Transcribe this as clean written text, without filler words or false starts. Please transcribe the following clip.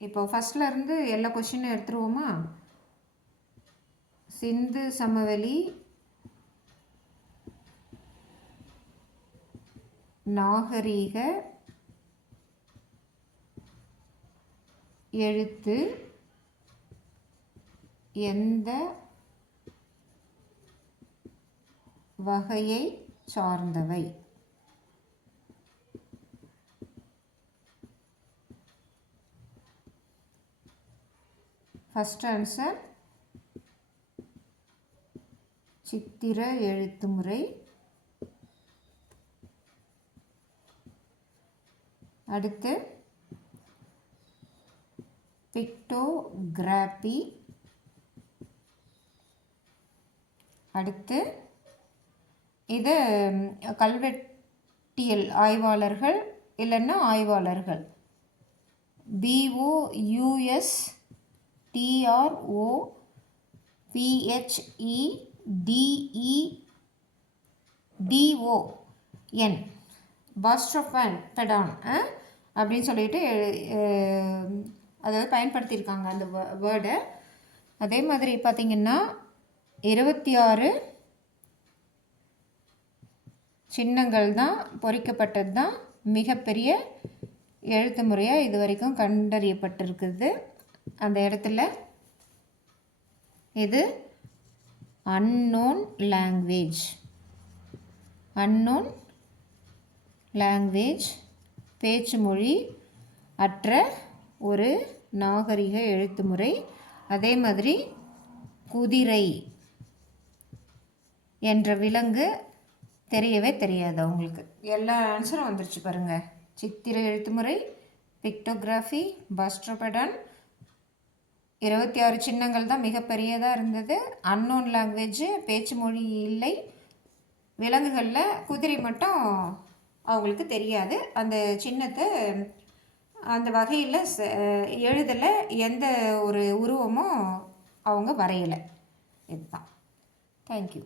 இப்போ ஃபஸ்ட்டில் இருந்து எல்லா கொஷினும் எடுத்துருவோமா? சிந்து சமவெளி நாகரீக எழுத்து எந்த வகையை சார்ந்தவை? ஃபர்ஸ்ட் ஆன்சர் சித்திர எழுத்து முறை. அடுத்து பிக்டோகிராபி. அடுத்து இது கல்வெட்டியல் ஆய்வாளர்கள் இல்லைன்னா ஆய்வாளர்கள் BOUSTROPHEDON பாஸ்ட்ரோபெடான் அப்படின்னு சொல்லிட்டு அதாவது பயன்படுத்தியிருக்காங்க அந்த வேர்டை. அதே மாதிரி பார்த்திங்கன்னா 26 சின்னங்கள் தான் பொறிக்கப்பட்டது தான் மிகப்பெரிய எழுத்து முறையாக இது வரைக்கும் கண்டறியப்பட்டிருக்குது. அந்த இடத்துல இது அன்னோன் லாங்குவேஜ் பேச்சு மொழி அற்ற ஒரு நாகரிக எழுத்து முறை. அதே மாதிரி குதிரை என்ற விலங்கு தெரியவே தெரியாது அவங்களுக்கு. எல்லா ஆன்சரும் வந்துருச்சு பாருங்கள். சித்திர எழுத்துமுறை, பிக்டோகிராஃபி, பாஸ்ட்ரோபெடான், 26 சின்னங்கள் தான் மிகப்பெரியதாக இருந்தது. அன்னோன் லாங்குவேஜ் பேச்சு மொழி இல்லை. விலங்குகளில் குதிரை மட்டும் அவங்களுக்கு தெரியாது. அந்த சின்னத்தை அந்த வகையில் எழுதலை, எந்த ஒரு உருவமும் அவங்க வரையலை. இதுதான். தேங்க்யூ.